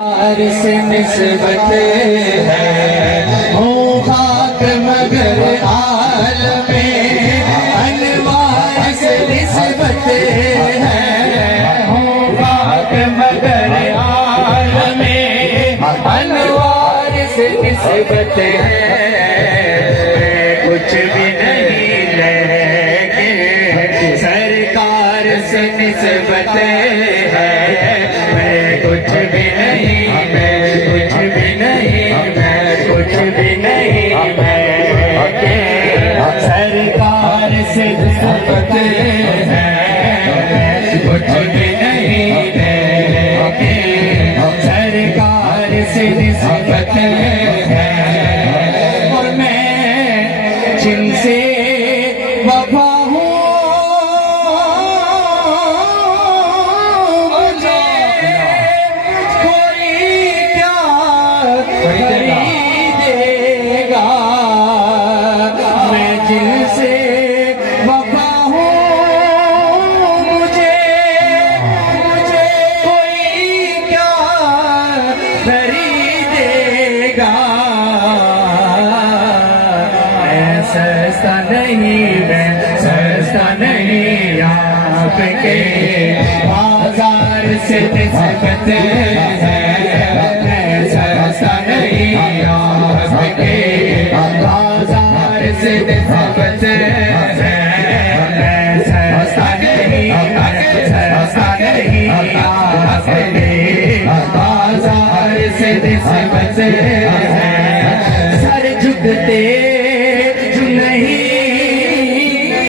से निस्बत है हो खाक मगर आलमे अनवार से निस्बत है हो खाक मगर आलमे अनवार से निस्बत है कुछ भी नहीं लेके सरकार से निस्बत है मैं कुछ भी नहीं मैं कुछ भी नहीं मैं कुछ भी नहीं मैं सरकार से निस्बत है कुछ भी नहीं मैं सरकार से निस्बत है और मैं जिनसे वफा हूँ मुझे कोई क्या खरीदेगा मैं जिनसे वफा हूँ मुझे कोई क्या खरीदेगा मैं सस्ता नहीं आपके बाजार से निस्बत है मैं सस्ता नहीं आपके बाजार से निस्बत है मैं सस्ता नहीं आपके बाजार से निस्बत है